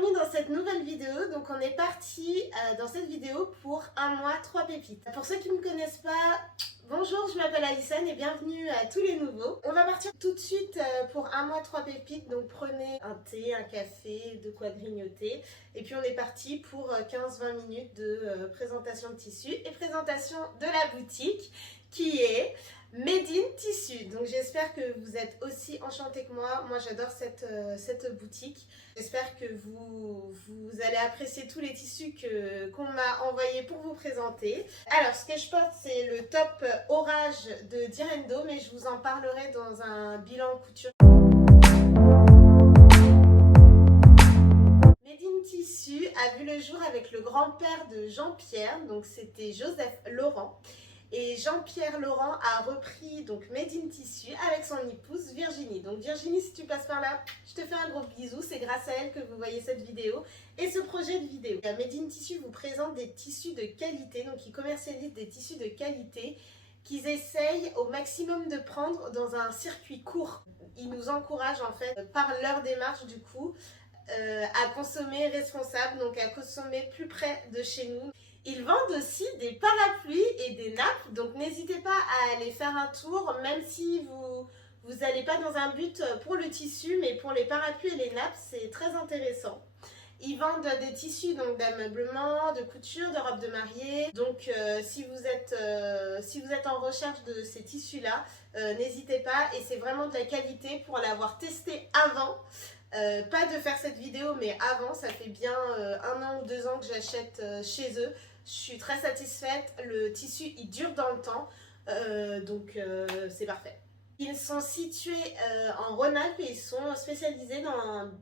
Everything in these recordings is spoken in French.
bienvenue dans cette nouvelle vidéo. Donc on est parti dans cette vidéo pour un mois 3 pépites. Pour ceux qui ne me connaissent pas, bonjour, je m'appelle Alison et bienvenue à tous les nouveaux. On va partir tout de suite pour un mois 3 pépites. Donc prenez un thé, un café, de quoi grignoter. Et puis on est parti pour 15-20 minutes de présentation de tissu et présentation de la boutique qui est Made in Tissu. Donc j'espère que vous êtes aussi enchantés que moi. Moi j'adore cette boutique. J'espère que vous allez apprécier tous les tissus qu'on m'a envoyés pour vous présenter. Alors ce que je porte c'est le top Orage de Direndo, mais je vous en parlerai dans un bilan couture. Made in Tissu a vu le jour avec le grand-père de Jean-Pierre, donc c'était Joseph Laurent. Et Jean-Pierre Laurent a repris donc Made in Tissu avec son épouse Virginie. Donc Virginie, si tu passes par là, je te fais un gros bisou. C'est grâce à elle que vous voyez cette vidéo et ce projet de vidéo. Made in Tissu vous présente des tissus de qualité. Donc ils commercialisent des tissus de qualité qu'ils essayent au maximum de prendre dans un circuit court. Ils nous encouragent en fait par leur démarche du coup à consommer responsable, donc à consommer plus près de chez nous. Ils vendent aussi des parapluies et des nappes, donc n'hésitez pas à aller faire un tour, même si vous n'allez pas dans un but pour le tissu, mais pour les parapluies et les nappes, c'est très intéressant. Ils vendent des tissus donc d'ameublement, de couture, de robes de mariée. Donc si vous êtes en recherche de ces tissus-là, n'hésitez pas. Et c'est vraiment de la qualité pour l'avoir testé avant. Pas de faire cette vidéo, mais avant, ça fait bien 1 an ou 2 ans que j'achète chez eux. Je suis très satisfaite. Le tissu, il dure dans le temps. Donc c'est parfait. Ils sont situés en Rhône-Alpes et ils sont spécialisés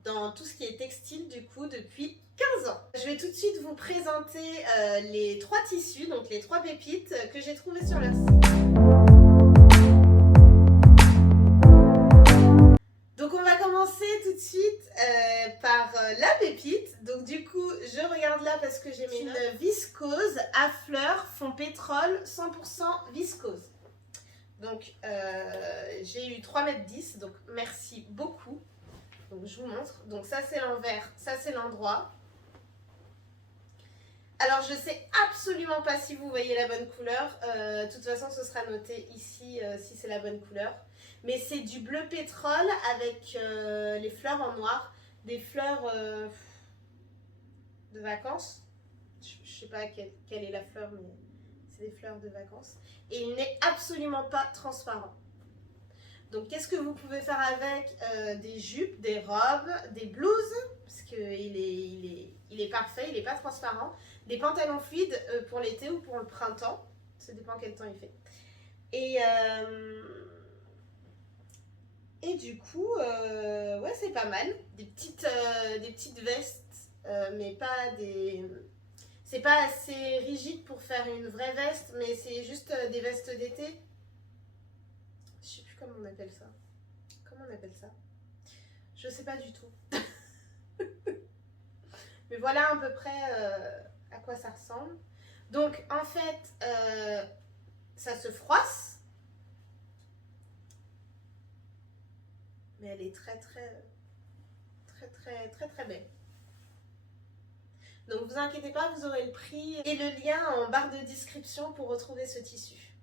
dans tout ce qui est textile du coup depuis 15 ans. Je vais tout de suite vous présenter les 3 tissus, donc les 3 pépites que j'ai trouvées sur leur site. Donc on va commencer tout de suite par la pépite. Donc du coup je regarde là parce que j'ai une viscose à fleurs fond pétrole 100% viscose. Donc j'ai eu 3,10 m, donc merci beaucoup. Donc je vous montre. Donc ça c'est l'envers, ça c'est l'endroit. Alors je sais absolument pas si vous voyez la bonne couleur. De toute façon ce sera noté ici si c'est la bonne couleur. Mais c'est du bleu pétrole avec les fleurs en noir. Des fleurs de vacances. Je sais pas quelle est la fleur, mais c'est des fleurs de vacances. Et il n'est absolument pas transparent. Donc qu'est-ce que vous pouvez faire avec des jupes, des robes, des blouses, parce qu'il est parfait, il n'est pas transparent. Des pantalons fluides pour l'été ou pour le printemps. Ça dépend quel temps il fait. Et du coup, ouais, c'est pas mal. Des petites vestes, mais pas des... C'est pas assez rigide pour faire une vraie veste, mais c'est juste des vestes d'été. Je sais plus comment on appelle ça. Comment on appelle ça? Je sais pas du tout. Mais voilà à peu près à quoi ça ressemble. Donc en fait, ça se froisse. Mais elle est très belle. Donc vous inquiétez pas, vous aurez le prix et le lien en barre de description pour retrouver ce tissu.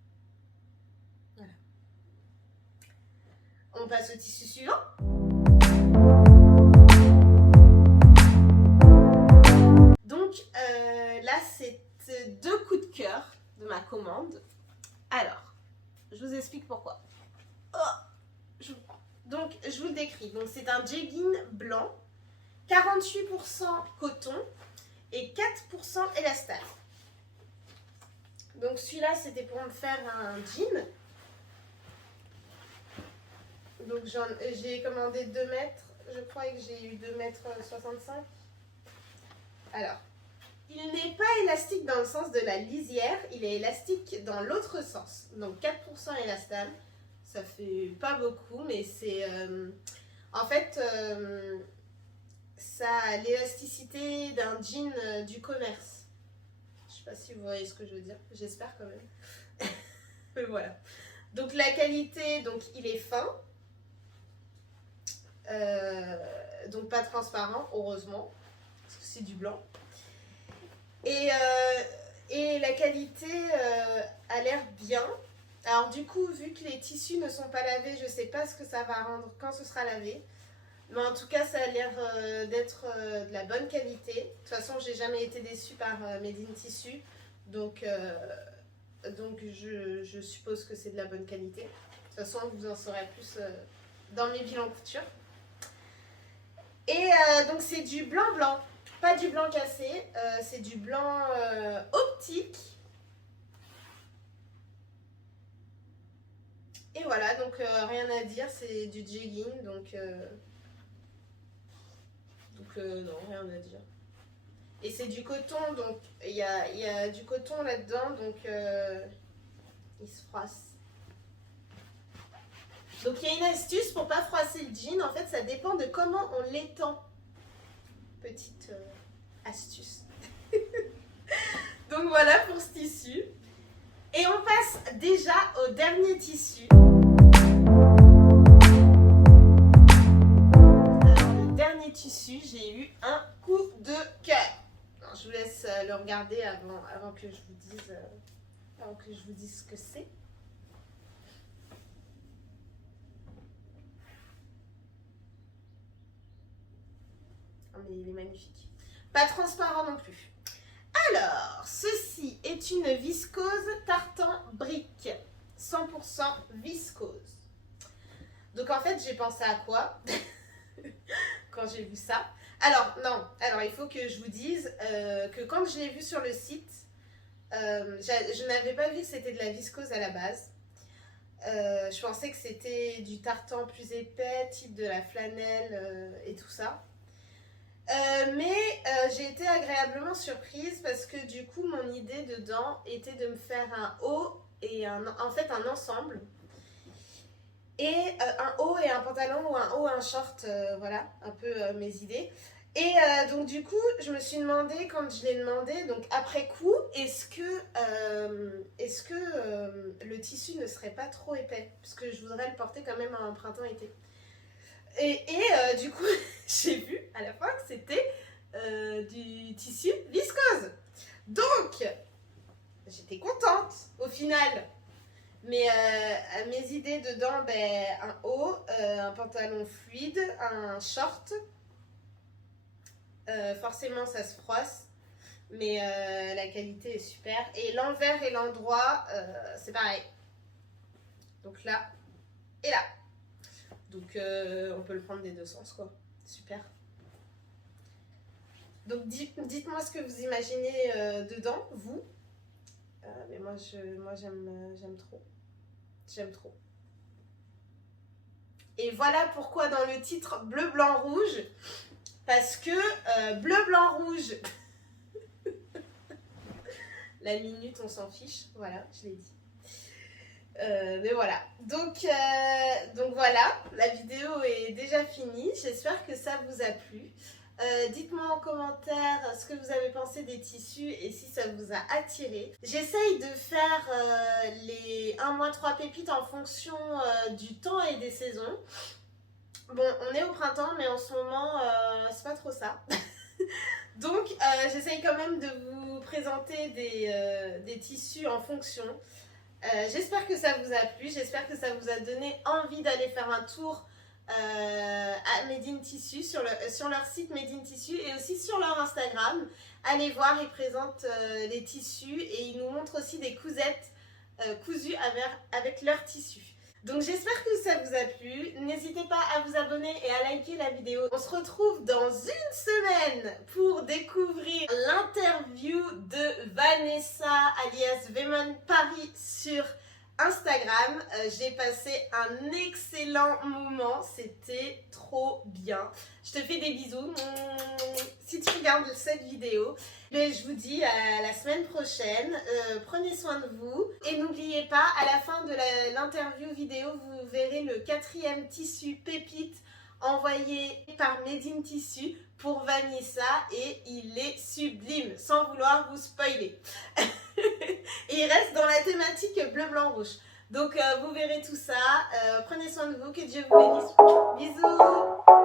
Voilà. On passe au tissu suivant. Donc là c'est 2 coups de cœur de ma commande. Alors, je vous explique pourquoi. Donc je vous le décris. Donc c'est un jegging blanc, 48% coton et 4% élastane. Donc celui-là c'était pour me faire un jean. Donc j'ai commandé 2 mètres. Je crois que j'ai eu 2,65 m. Alors, il n'est pas élastique dans le sens de la lisière, il est élastique dans l'autre sens. Donc 4% élastane. Ça fait pas beaucoup, mais c'est... en fait, ça a l'élasticité d'un jean du commerce. Je sais pas si vous voyez ce que je veux dire. J'espère quand même. Mais voilà. Donc la qualité, donc il est fin. Donc pas transparent, heureusement. c'est du blanc. Et la qualité a l'air bien. Alors du coup, vu que les tissus ne sont pas lavés, je sais pas ce que ça va rendre quand ce sera lavé. Mais en tout cas, ça a l'air d'être de la bonne qualité. De toute façon, j'ai jamais été déçue par Made in Tissu. Donc je suppose que c'est de la bonne qualité. De toute façon, vous en saurez plus dans mes bilans couture. Et donc c'est du blanc blanc. Pas du blanc cassé. C'est du blanc optique. Et voilà, donc rien à dire, c'est du jegging, donc non, rien à dire. Et c'est du coton, donc il y a du coton là-dedans, donc il se froisse. Donc il y a une astuce pour pas froisser le jean, en fait ça dépend de comment on l'étend. Petite astuce. Donc voilà pour ce tissu. Et on passe déjà au dernier tissu. Alors, le dernier tissu, j'ai eu un coup de cœur. Alors, je vous laisse le regarder avant que je vous dise ce que c'est. Oh, mais il est magnifique. Pas transparent non plus. Alors, ceci est une viscose tartan brique, 100% viscose. Donc en fait, j'ai pensé à quoi quand j'ai vu ça? Alors il faut que je vous dise que quand je l'ai vu sur le site, je n'avais pas vu que c'était de la viscose à la base. Je pensais que c'était du tartan plus épais, type de la flanelle et tout ça. Mais j'ai été agréablement surprise parce que du coup mon idée dedans était de me faire un haut et un ensemble et un haut et un pantalon ou un haut et un short, voilà un peu mes idées. Et donc du coup je me suis demandé, quand je l'ai demandé, donc après coup, est-ce que le tissu ne serait pas trop épais, parce que je voudrais le porter quand même en printemps-été. Et du coup, j'ai vu à la fin que c'était du tissu viscose. Donc, j'étais contente au final. Mais mes idées dedans, un haut, un pantalon fluide, un short. Forcément, ça se froisse. Mais la qualité est super. Et l'envers et l'endroit, c'est pareil. Donc là et là. Donc on peut le prendre des deux sens, quoi. Super. Donc dites-moi ce que vous imaginez dedans, vous. Mais moi j'aime trop. J'aime trop. Et voilà pourquoi dans le titre bleu, blanc, rouge. Parce que bleu, blanc, rouge. La minute, on s'en fiche. Voilà, je l'ai dit. Mais voilà, donc voilà, la vidéo est déjà finie, j'espère que ça vous a plu. Dites-moi en commentaire ce que vous avez pensé des tissus et si ça vous a attiré. J'essaye de faire les 1 mois 3 pépites en fonction du temps et des saisons. Bon, on est au printemps, mais en ce moment, c'est pas trop ça. Donc, j'essaye quand même de vous présenter des tissus en fonction. J'espère que ça vous a plu, j'espère que ça vous a donné envie d'aller faire un tour à Made in Tissu, sur leur site Made in Tissu et aussi sur leur Instagram. Allez voir, ils présentent les tissus et ils nous montrent aussi des cousettes cousues avec leurs tissus. Donc j'espère que ça vous a plu, n'hésitez pas à vous abonner et à liker la vidéo. On se retrouve dans une semaine pour découvrir l'interview de Vanessa alias Vemon Paris sur Instagram. J'ai passé un excellent moment, c'était trop bien. Je te fais des bisous si tu regardes cette vidéo. Et je vous dis à la semaine prochaine, prenez soin de vous et n'oubliez pas, à la fin de l'interview vidéo, vous verrez le 4e tissu pépite envoyé par Made in Tissu pour Vanessa et il est sublime, sans vouloir vous spoiler. Et il reste dans la thématique bleu, blanc, rouge. Donc vous verrez tout ça, prenez soin de vous, que Dieu vous bénisse. Bisous.